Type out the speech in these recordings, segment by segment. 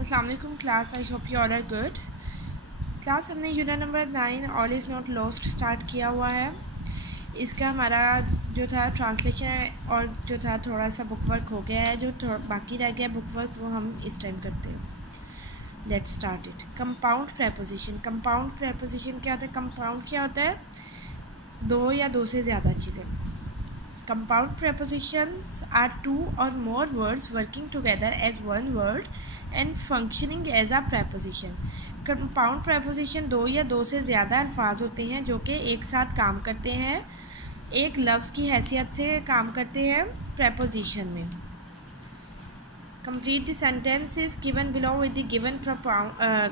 अस्सलाम वालेकुम class, I hope you all are good. Class हमने unit number 9 all is not lost start किया हुआ है। इसका हमारा जो था ट्रांसलेशन और जो था थोड़ा सा बुक वर्क हो गया है, जो बाकी रह गया बुक वर्क वो हम इस टाइम करते हैं। Let's start it. Compound preposition. Compound preposition क्या होता है? कंपाउंड क्या होता है? दो या दो से ज़्यादा चीज़ें। Compound prepositions are two or more words working together as one word and functioning as a preposition. Compound preposition दो या दो से ज़्यादा अल्फाज होते हैं जो कि एक साथ काम करते हैं, एक लफ्ज़ की हैसियत से काम करते हैं preposition में। Complete the sentences given below with the given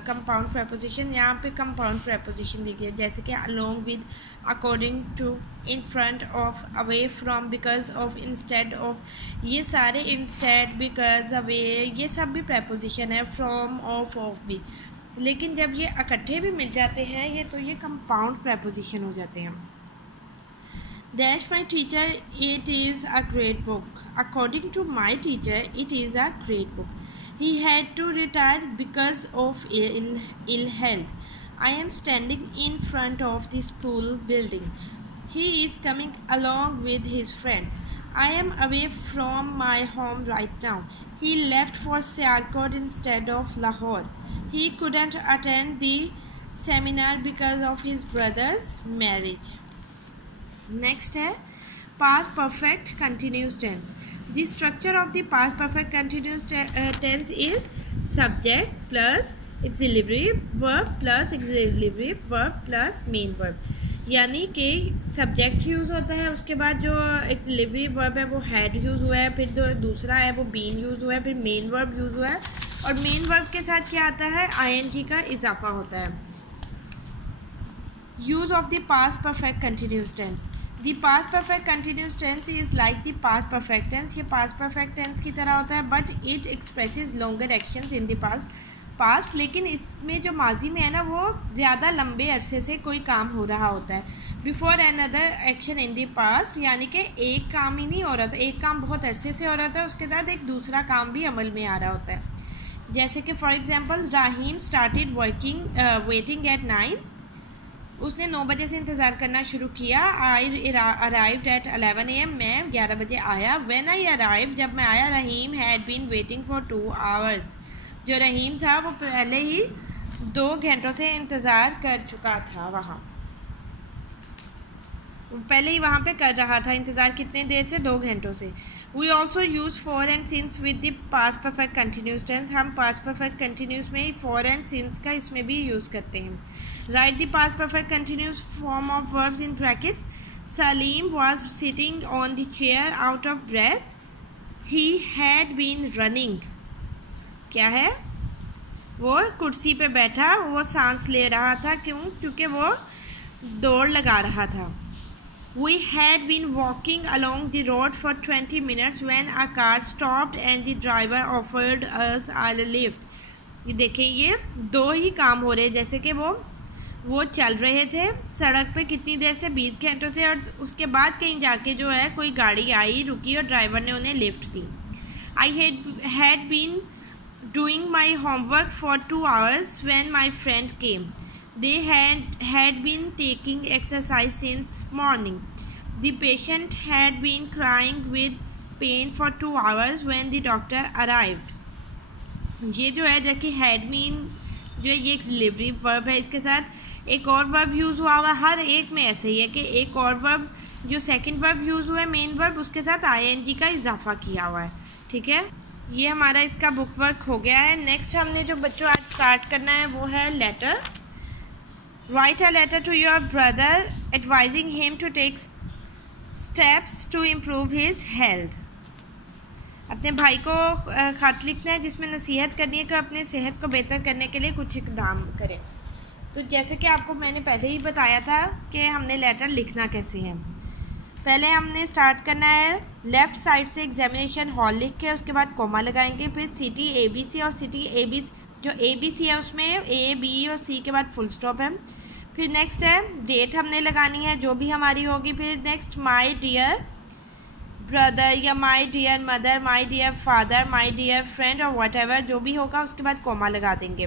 compound preposition। यहाँ पे compound preposition देखिए, जैसे कि along with, according to, in front of, away from, because of, instead of, ये सारे instead, because, away, ये सब भी preposition है, from, of भी। लेकिन जब ये इकट्ठे भी मिल जाते हैं ये तो ये compound preposition हो जाते हैं। Dash my teacher, it is a great book. According to my teacher, it is a great book. He had to retire because of ill health. I am standing in front of the school building. He is coming along with his friends. I am away from my home right now. He left for Sialkot instead of Lahore. He couldn't attend the seminar because of his brother's marriage. Next है past perfect continuous tense. The structure of the past perfect continuous tense is subject plus auxiliary verb plus auxiliary verb plus main verb। यानी कि subject use होता है, उसके बाद जो auxiliary verb है वो had यूज़ हुआ है, फिर जो दूसरा है वो been यूज़ हुआ है, फिर main verb यूज़ हुआ है, और main verb के साथ क्या आता है? ing का इजाफा होता है। Use of the past perfect continuous tense. The past perfect continuous tense is like the past perfect tense. ये past perfect tense की तरह होता है, but it expresses longer actions in the past, लेकिन इसमें जो माजी में है ना वो ज़्यादा लंबे अरसे से कोई काम हो रहा होता है। Before another action in the past, यानी कि एक काम ही नहीं हो रहा था, एक काम बहुत अरसे से हो रहा था, उसके साथ एक दूसरा काम भी अमल में आ रहा होता है। जैसे कि for example, Rahim started waiting at 9। उसने 9 बजे से इंतज़ार करना शुरू किया। I arrived at 11 AM। मैं 11 बजे आया। व्हेन आई अराइव, जब मैं आया, Rahim had been waiting for 2 hours। जो रहीम था वो पहले ही 2 घंटों से इंतज़ार कर चुका था, पहले ही वहाँ पे कर रहा था इंतज़ार। कितने देर से? 2 घंटों से। We also use for and since with the past perfect continuous tense. हम पास्ट परफेक्ट कंटिन्यूस में फॉर एंड सिंस का इसमें भी यूज़ करते हैं। Write the past perfect continuous form of verbs in brackets. Salim was sitting on the chair out of breath. He had been running. क्या है? वो कुर्सी पे बैठा, वो सांस ले रहा था। क्यों? क्योंकि वो दौड़ लगा रहा था। We had been walking along the road for 20 minutes when a car stopped and the driver offered us a lift. ये देखें, ये दो ही काम हो रहे, जैसे कि वो चल रहे थे सड़क पे कितनी देर से? 20 घंटों से, और उसके बाद कहीं जाके जो है कोई गाड़ी आई, रुकी और ड्राइवर ने उन्हें lift the. I had been doing my homework for 2 hours when my friend came. They had been taking exercise since morning. The patient had been crying with pain for 2 hours when the doctor arrived. ये जो है देखिए had been जो है ये auxiliary verb है, इसके साथ एक और verb यूज़ हुआ हुआ। हर एक में ऐसे ही है कि एक और verb जो second verb यूज़ हुआ है main verb, उसके साथ ing का इजाफा किया हुआ है। ठीक है, ये हमारा इसका बुक वर्क हो गया है। नेक्स्ट हमने जो बच्चों आज स्टार्ट करना है वो है letter. Write a letter to your brother advising him to take steps to improve his health. अपने भाई को ख़त लिखना है जिसमें नसीहत करनी है कि अपने सेहत को बेहतर करने के लिए कुछ इक़दाम करें। तो जैसे कि आपको मैंने पहले ही बताया था कि हमने लेटर लिखना कैसे है। पहले हमने स्टार्ट करना है लेफ़्ट साइड से एग्जामिनेशन हॉल लिख के, उसके बाद कोमा लगाएंगे, फिर सिटी ABC और सिटी ABC जो ABC है उसमें A B और C के बाद फुल स्टॉप है। फिर नेक्स्ट है डेट हमने लगानी है जो भी हमारी होगी। फिर नेक्स्ट माय डियर ब्रदर या my dear mother, my dear father, my dear friend और वट एवर जो भी होगा उसके बाद कॉमा लगा देंगे।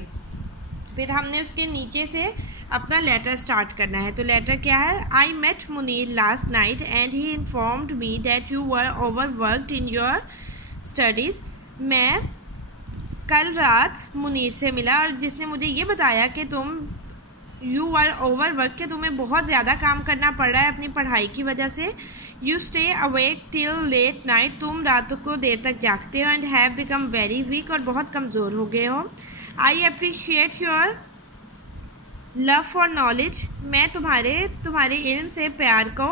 फिर हमने उसके नीचे से अपना लेटर स्टार्ट करना है। तो लेटर क्या है? I met Munir last night and he informed me that you were overworked in your studies. मैं कल रात मुनीर से मिला और जिसने मुझे ये बताया कि यू आर ओवरवर्क, के तुम्हें बहुत ज़्यादा काम करना पड़ रहा है अपनी पढ़ाई की वजह से। You stay awake till late night, तुम रातों को देर तक जागते हो। And have become very weak, और बहुत कमज़ोर हो गए हो। I appreciate your love for knowledge, मैं तुम्हारे इल्म से प्यार को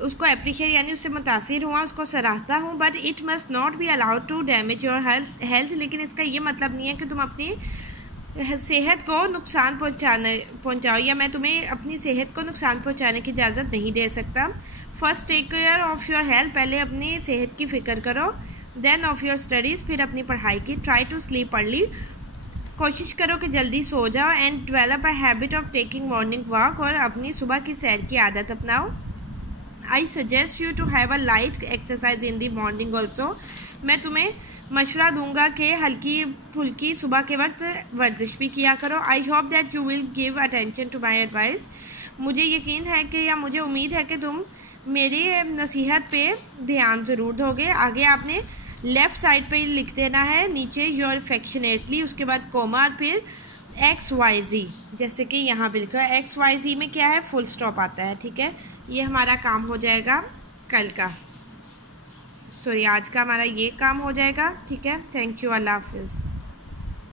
उसको अप्रिशिएट यानी उससे मुतासिर हुआ, उसको सराहता हूँ। But it must not be allowed to damage your health, लेकिन इसका ये मतलब नहीं है कि तुम अपनी सेहत को नुकसान पहुँचाओ, या मैं तुम्हें अपनी सेहत को नुकसान पहुँचाने की इजाज़त नहीं दे सकता। First take care of your health, पहले अपनी सेहत की फ़िक्र करो। देन ऑफ़ योर स्टडीज़, फिर अपनी पढ़ाई की। ट्राई टू स्लीप अर्ली, कोशिश करो कि जल्दी सो जाओ। And develop a habit of taking morning walk, और अपनी सुबह की सैर की आदत अपनाओ। I suggest you to have a light exercise in the morning also, मैं तुम्हें मशवरा दूंगा कि हल्की फुल्की सुबह के वक्त वर्जिश भी किया करो। I hope that you will give attention to my advice, मुझे यकीन है कि या मुझे उम्मीद है कि तुम मेरी नसीहत पे ध्यान ज़रूर दोगे। आगे आपने लेफ़्ट साइड पे लिख देना है नीचे योर अफेक्शनेटली, उसके बाद कोमा, फिर XYZ, जैसे कि यहाँ पे लिखा है। XYZ में क्या है? फुल स्टॉप आता है। ठीक है, ये हमारा काम हो जाएगा कल का, सॉरी आज का हमारा ये काम हो जाएगा। ठीक है, थैंक यू, अल्लाह हाफिज़।